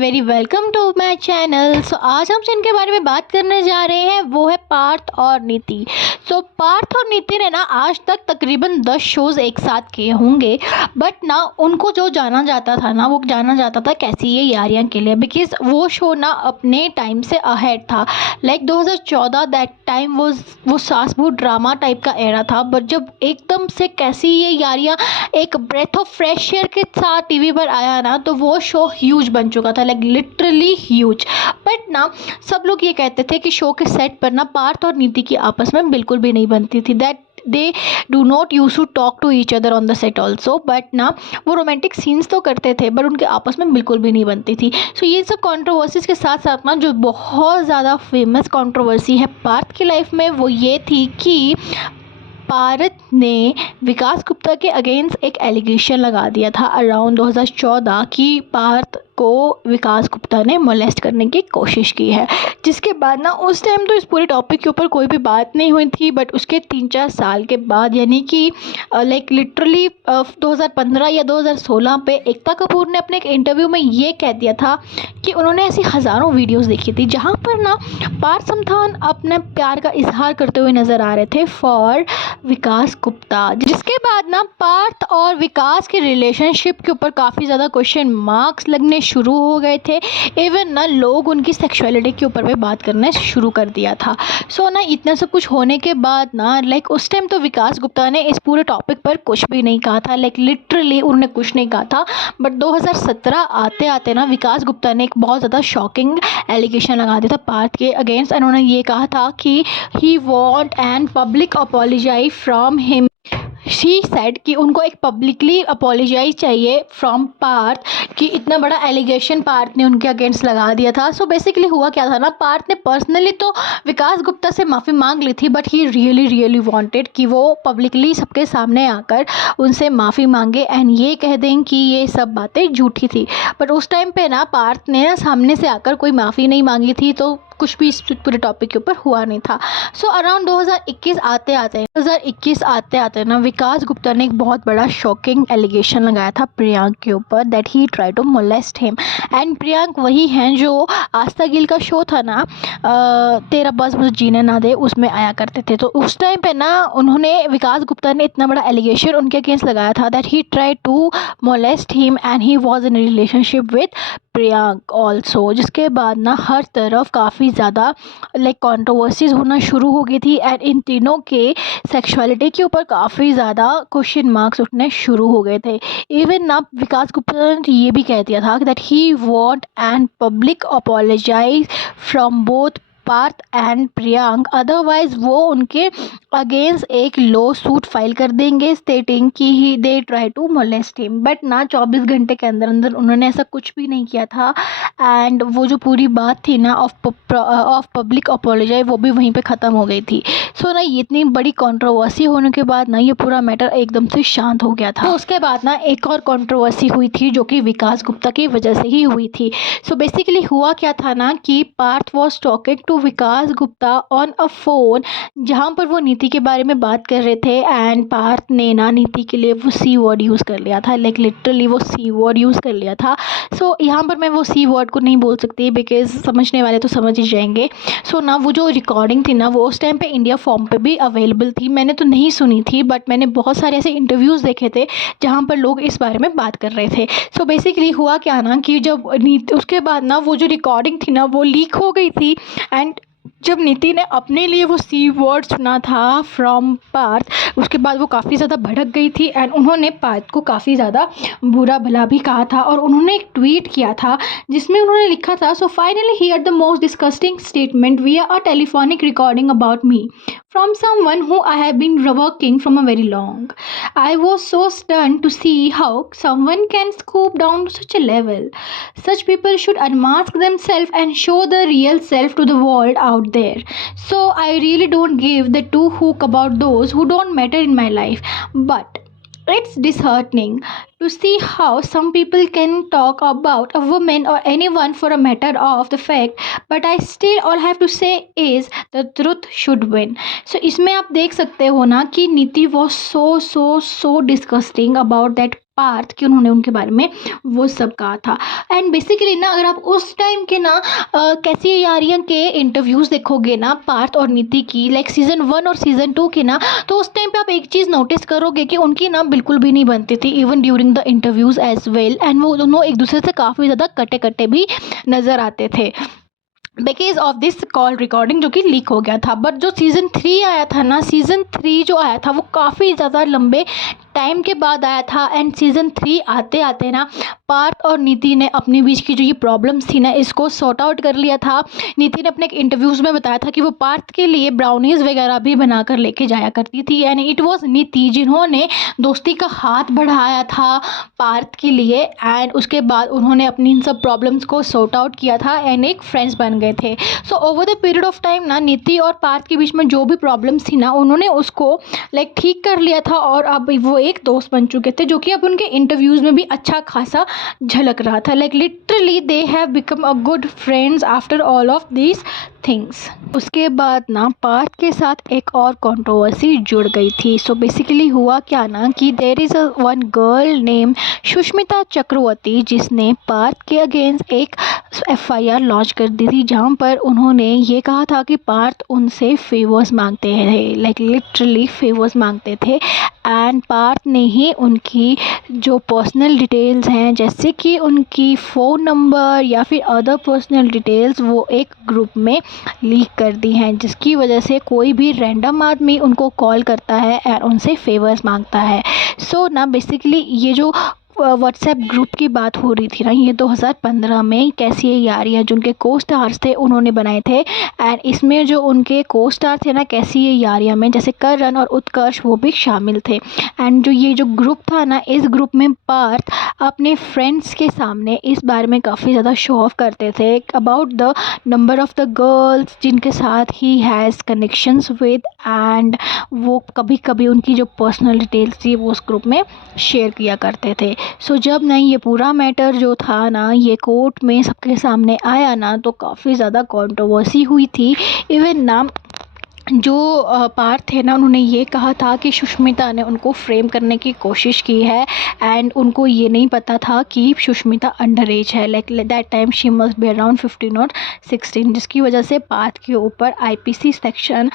Very welcome to my channel. So आज हम जिनके बारे में बात करने जा रहे हैं वो है पार्थ और नीति। सो पार्थ और नीति ने ना आज तक तकरीबन 10 शोज़ एक साथ किए होंगे, बट ना उनको जो जाना जाता था ना वो जाना जाता था कैसी ये यारियां के लिए, बिकॉज वो शो ना अपने टाइम से अहेड था। लाइक 2014 दैट टाइम वो सासबू ड्रामा टाइप का एरा था, बट जब एकदम से कैसी ये यारियां एक ब्रेथ ऑफ फ्रेश एयर के साथ टीवी पर आया ना तो वो शो ह्यूज बन चुका था, लाइक लिटरली ह्यूज। बट ना सब लोग ये कहते थे कि शो के सेट पर ना पार्थ और नीति की आपस में बिल्कुल भी नहीं बनती थी, that they do not use to talk to each other on the set also. But ना वो रोमांटिक सीन्स तो करते थे बट उनके आपस में बिल्कुल भी नहीं बनती थी। सो ये सब कंट्रोवर्सीज के साथ साथ ना जो बहुत ज़्यादा फेमस कंट्रोवर्सी है पार्थ की लाइफ में वो ये थी कि पार्थ ने विकास गुप्ता के अगेंस्ट एक एलिगेशन लगा दिया था अराउंड 2014 कि पार्थ को विकास गुप्ता ने मोलेस्ट करने की कोशिश की है, जिसके बाद ना उस टाइम तो इस पूरे टॉपिक के ऊपर कोई भी बात नहीं हुई थी। बट उसके 3-4 साल के बाद यानी कि लाइक लिटरली 2015 या 2016 पे एकता कपूर ने अपने एक इंटरव्यू में ये कह दिया था कि उन्होंने ऐसी हज़ारों वीडियोस देखी थी जहाँ पर ना पार्थ समथान अपने प्यार का इजहार करते हुए नज़र आ रहे थे फॉर विकास गुप्ता, जिसके बाद ना पार्थ और विकास के रिलेशनशिप के ऊपर काफ़ी ज़्यादा क्वेश्चन मार्क्स लगने शुरू हो गए थे। इवन ना लोग उनकी सेक्सुअलिटी के ऊपर भी बात करना शुरू कर दिया था। सो ना इतना सब कुछ होने के बाद ना लाइक उस टाइम तो विकास गुप्ता ने इस पूरे टॉपिक पर कुछ भी नहीं कहा था, लाइक लिटरली उन्होंने कुछ नहीं कहा था। बट 2017 आते आते ना विकास गुप्ता ने एक बहुत ज़्यादा शॉकिंग एलिगेशन लगा दिया था पार्थ के अगेंस्ट, एंड उन्होंने ये कहा था कि he want and public apologize from him. She said कि उनको एक पब्लिकली अपोलोजाइज चाहिए फ्रॉम पार्थ कि इतना बड़ा एलिगेशन पार्थ ने उनके अगेंस्ट लगा दिया था। सो बेसिकली हुआ क्या था ना, पार्थ ने पर्सनली तो विकास गुप्ता से माफ़ी मांग ली थी बट ही रियली वांटेड कि वो पब्लिकली सबके सामने आकर उनसे माफ़ी मांगे एंड ये कह दें कि ये सब बातें झूठी थी। बट उस टाइम पे ना पार्थ ने ना सामने से आकर कोई माफ़ी नहीं मांगी थी, तो कुछ भी इस पूरे टॉपिक के ऊपर हुआ नहीं था। सो अराउंड 2021 आते आते ना विकास गुप्ता ने एक बहुत बड़ा शॉकिंग एलिगेशन लगाया था प्रियांक के ऊपर that he try to molest him. And Priyank वही हैं जो आस्था गिल का शो था ना तेरा बस मुझे जीने ना दे, उसमें आया करते थे। तो उस टाइम पे ना उन्होंने विकास गुप्ता ने इतना बड़ा एलिगेशन उनके अगेंस्ट लगाया था that he try to molest him and he was in relationship with Priyank also, जिसके बाद ना हर तरफ काफ़ी ज़्यादा लाइक कंट्रोवर्सीज होना शुरू हो गई थी एंड इन तीनों के सेक्सुअलिटी के ऊपर काफ़ी ज़्यादा क्वेश्चन मार्क्स उठने शुरू हो गए थे। इवन ना विकास गुप्ता ने ये भी कह दिया था that he want and public apologize from both Parth and Priyank, otherwise वो उनके अगेंस्ट एक लॉ सूट फाइल कर देंगे स्टेटिंग कि he they try to molest him. But ना 24 घंटे के अंदर अंदर उन्होंने ऐसा कुछ भी नहीं किया था एंड वो जो पूरी बात थी ना ऑफ पब्लिक अपोलोजाइज वो भी वहीं पे ख़त्म हो गई थी। सो ना इतनी बड़ी कंट्रोवर्सी होने के बाद ना ये पूरा मैटर एकदम से शांत हो गया था। तो उसके बाद ना एक और कंट्रोवर्सी हुई थी जो कि विकास गुप्ता की वजह से ही हुई थी। सो बेसिकली हुआ क्या था ना कि Parth was talking to Vikas Gupta on a phone जहाँ पर वो नीति के बारे में बात कर रहे थे एंड पार्थ ने ना नीति के लिए वो सी वर्ड यूज़ कर लिया था, लाइक लिटरली वो सी वर्ड यूज़ कर लिया था। सो यहाँ पर मैं वो सी वर्ड को नहीं बोल सकती बिकॉज समझने वाले तो समझ ही जाएंगे। सो ना वो जो रिकॉर्डिंग थी ना वो उस टाइम पे इंडिया फॉर्म पे भी अवेलेबल थी, मैंने तो नहीं सुनी थी बट मैंने बहुत सारे ऐसे इंटरव्यूज़ देखे थे जहाँ पर लोग इस बारे में बात कर रहे थे। सो बेसिकली हुआ क्या ना कि जब नीति उसके बाद ना वो जो रिकॉर्डिंग थी ना वो लीक हो गई थी एंड जब नीति ने अपने लिए वो सी वर्ड सुना था फ्रॉम पार्थ उसके बाद वो काफ़ी ज़्यादा भड़क गई थी एंड उन्होंने पार्थ को काफ़ी ज़्यादा बुरा भला भी कहा था और उन्होंने एक ट्वीट किया था जिसमें उन्होंने लिखा था so finally here the most disgusting statement via a telephonic recording about me from someone who I have been working from a very long. I was so stunned to see how someone can scoop down to such a level. Such people should unmask themselves and show the real self to the world out there. So I really don't give the two hook about those who don't matter in my life. But it's disheartening to see how some people can talk about a woman or anyone for a matter of the fact, but I still all I have to say is the truth should win. So इसमें आप देख सकते हो ना कि नीति was so disgusting about that Partha कि उन्होंने उनके बारे में वो सब कहा था। एंड बेसिकली ना अगर आप उस टाइम के ना कैसी ये यारियाँ के इंटरव्यूज़ देखोगे ना पार्थ और नीति की, लाइक सीज़न 1 और सीज़न 2 की ना, तो उस टाइम पे आप एक चीज़ नोटिस करोगे कि उनकी ना बिल्कुल भी नहीं बनती थी, even during the interviews as well. And वो दोनों एक दूसरे से काफ़ी ज़्यादा कटे कटे भी नज़र आते थे because of this call recording जो कि लीक हो गया था। बट जो सीज़न 3 आया था ना, सीज़न 3 जो आया था वो काफ़ी ज़्यादा लंबे टाइम के बाद आया था। एंड सीज़न 3 आते आते ना पार्थ और नीति ने अपने बीच की जो ये प्रॉब्लम्स थी ना, इसको सॉर्ट आउट कर लिया था। नीति ने अपने एक इंटरव्यूज़ में बताया था कि वो पार्थ के लिए ब्राउनीज़ वगैरह भी बना कर लेके जाया करती थी। एंड इट वॉज नीति जिन्होंने दोस्ती का हाथ बढ़ाया था पार्थ के लिए। एंड उसके बाद उन्होंने अपनी इन सब प्रॉब्लम्स को सॉर्ट आउट किया था एंड एक फ्रेंड्स बन गए थे। So over the period of time ना नीति और पार्थ के बीच में जो भी प्रॉब्लम्स थी ना, उन्होंने उसको लाइक ठीक कर लिया था और अब वो एक दोस्त बन चुके थे, जो कि अब उनके इंटरव्यूज़ में भी अच्छा खासा झलक रहा था। Like literally they have become a good friends after all of these things. उसके बाद ना पार्थ के साथ एक और कंट्रोवर्सी जुड़ गई थी। सो बेसिकली हुआ क्या ना कि there is a one girl name Sushmita Chakraborty जिसने पार्थ के अगेंस्ट एक FIR लॉन्च कर दी थी, जहाँ पर उन्होंने ये कहा था कि पार्थ उनसे फेवर्स मांगते हैं, लाइक लिटरली फेवर्स मांगते थे। एंड पार्थ ने ही उनकी जो पर्सनल डिटेल्स हैं, जैसे कि उनकी फ़ोन नंबर या फिर अदर पर्सनल डिटेल्स, वो एक ग्रुप में लीक कर दी हैं, जिसकी वजह से कोई भी रैंडम आदमी उनको कॉल करता है और उनसे फेवर्स मांगता है। सो ना बेसिकली ये जो व्हाट्सएप ग्रुप की बात हो रही थी ना, ये 2015 में कैसी ये यारियाँ जो उनके को स्टार्स थे उन्होंने बनाए थे। एंड इसमें जो उनके को स्टार थे ना कैसी ये यारियाँ में, जैसे करण और उत्कर्ष वो भी शामिल थे। एंड जो ये जो ग्रुप था ना, इस ग्रुप में पार्थ अपने फ्रेंड्स के सामने इस बारे में काफ़ी ज़्यादा शो ऑफ करते थे about the number of the girls जिनके साथ he has connections with. And वो कभी कभी उनकी जो पर्सनल डिटेल्स थी वो उस ग्रुप में शेयर किया करते थे। सो जब ना ये पूरा मैटर जो था ना ये कोर्ट में सबके सामने आया ना, तो काफ़ी ज़्यादा कंट्रोवर्सी हुई थी। इवन ना जो पार्थ थे ना, उन्होंने ये कहा था कि सुष्मिता ने उनको फ्रेम करने की कोशिश की है। एंड उनको ये नहीं पता था कि सुष्मिता अंडर एज है, like that time she must be around 15 और 16, जिसकी वजह से पार्थ के ऊपर IPC सेक्शन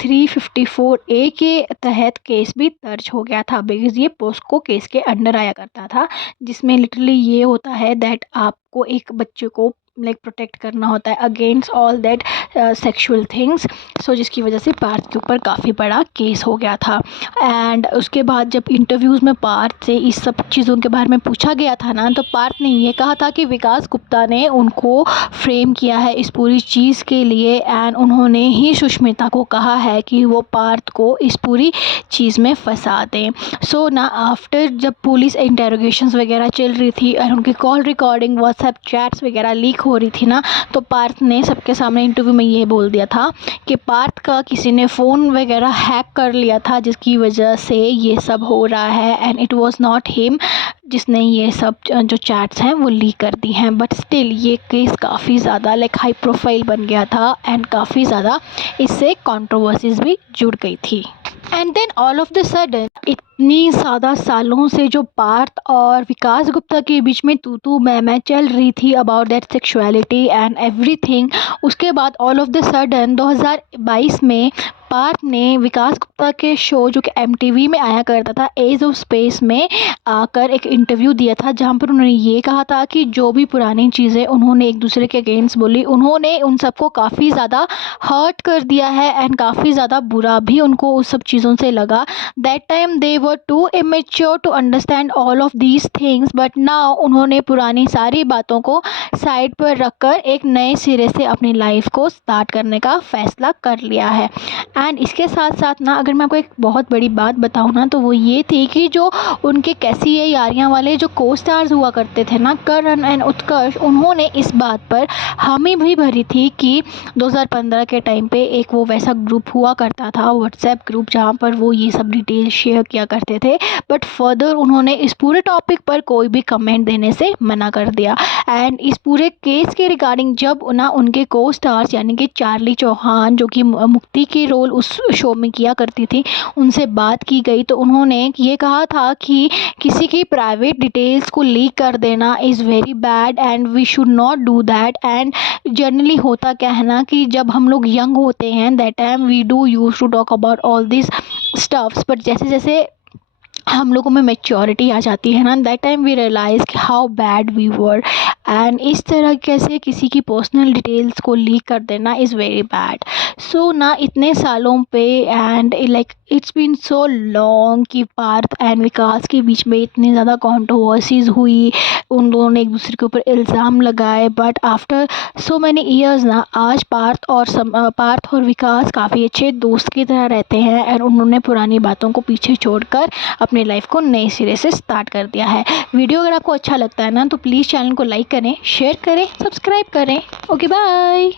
354A के तहत केस भी दर्ज हो गया था, बिकॉज ये पोस्को केस के अंडर आया करता था, जिसमें लिटरली ये होता है दैट आपको एक बच्चे को लाइक प्रोटेक्ट करना होता है against all that sexual things. So जिसकी वजह से पार्थ के ऊपर काफ़ी बड़ा केस हो गया था। एंड उसके बाद जब इंटरव्यूज़ में पार्थ से इस सब चीज़ों के बारे में पूछा गया था ना, तो पार्थ ने ये कहा था कि विकास गुप्ता ने उनको फ्रेम किया है इस पूरी चीज़ के लिए। एंड उन्होंने ही सुष्मिता को कहा है कि वो पार्थ को इस पूरी चीज़ में फंसा दें। सो ना आफ्टर जब पुलिस इंटेरोगेशंस वगैरह चल रही थी और उनकी कॉल रिकॉर्डिंग व्हाट्सएप चैट्स वगैरह लीक हो रही थी ना, तो पार्थ ने सबके सामने इंटरव्यू में ये बोल दिया था कि पार्थ का किसी ने फ़ोन वगैरह हैक कर लिया था, जिसकी वजह से ये सब हो रहा है। And it was not him जिसने ये सब जो चैट्स हैं वो लीक कर दी हैं। बट स्टिल ये केस काफ़ी ज़्यादा लाइक हाई प्रोफाइल बन गया था एंड काफ़ी ज़्यादा इससे कंट्रोवर्सीज भी जुड़ गई थी। And then all of the sudden इतनी ज़्यादा सालों से जो पार्थ और विकास गुप्ता के बीच में तू मैं चल रही थी about that sexuality and everything, उसके बाद ऑल ऑफ द सडन 2022 में पार्थ ने विकास गुप्ता के शो जो कि MTV में आया करता था एज ऑफ स्पेस में आकर एक इंटरव्यू दिया था, जहाँ पर उन्होंने ये कहा था कि जो भी पुरानी चीज़ें उन्होंने एक दूसरे के अगेंस्ट बोली, उन्होंने उन सबको काफ़ी ज़्यादा हर्ट कर दिया है एंड काफ़ी ज़्यादा बुरा भी उनको उस सब चीज़ों से लगा। That time they were too immature to understand all of these things, but now उन्होंने पुरानी सारी बातों को साइड पर रखकर एक नए सिरे से अपनी लाइफ को स्टार्ट करने का फैसला कर लिया है। एंड इसके साथ साथ ना अगर मैं आपको एक बहुत बड़ी बात बताऊँ ना, तो वो ये थी कि जो उनके कैसी ये यारियाँ वाले जो को स्टार्स हुआ करते थे ना, करण एंड उत्कर्ष, उन्होंने इस बात पर हामी भी भरी थी कि 2015 के टाइम पे एक वो वैसा ग्रुप हुआ करता था व्हाट्सएप ग्रुप, जहाँ पर वो ये सब डिटेल शेयर किया करते थे। बट फर्दर उन्होंने इस पूरे टॉपिक पर कोई भी कमेंट देने से मना कर दिया। एंड इस पूरे केस के रिगार्डिंग जब ना उनके को स्टार्स यानी कि चार्ली चौहान जो कि मुक्ति की रोल रोल उस शो में किया करती थी, उनसे बात की गई तो उन्होंने ये कहा था कि किसी की प्राइवेट डिटेल्स को लीक कर देना is very bad and we should not do that. And generally होता क्या है ना कि जब हम लोग यंग होते हैं that time we do use to talk about all this stuffs, but जैसे जैसे हम लोगों में मैच्योरिटी आ जाती है ना दैट टाइम वी रियलाइज़ कि how bad we were. And इस तरह से किसी की पर्सनल डिटेल्स को लीक कर देना इज़ वेरी बैड। सो ना इतने सालों पे and like it's been so long कि पार्थ एंड विकास के बीच में इतनी ज़्यादा कंट्रोवर्सीज हुई, उन दोनों ने एक दूसरे के ऊपर इल्ज़ाम लगाए, but after so many years ना आज पार्थ और विकास काफ़ी अच्छे दोस्त की तरह रहते हैं एंड उन्होंने पुरानी बातों को पीछे छोड़कर अपनी लाइफ को नए सिरे से स्टार्ट कर दिया है। वीडियो अगर आपको अच्छा लगता है ना तो प्लीज़ चैनल को लाइक करें, शेयर करें, सब्सक्राइब करें। Okay bye.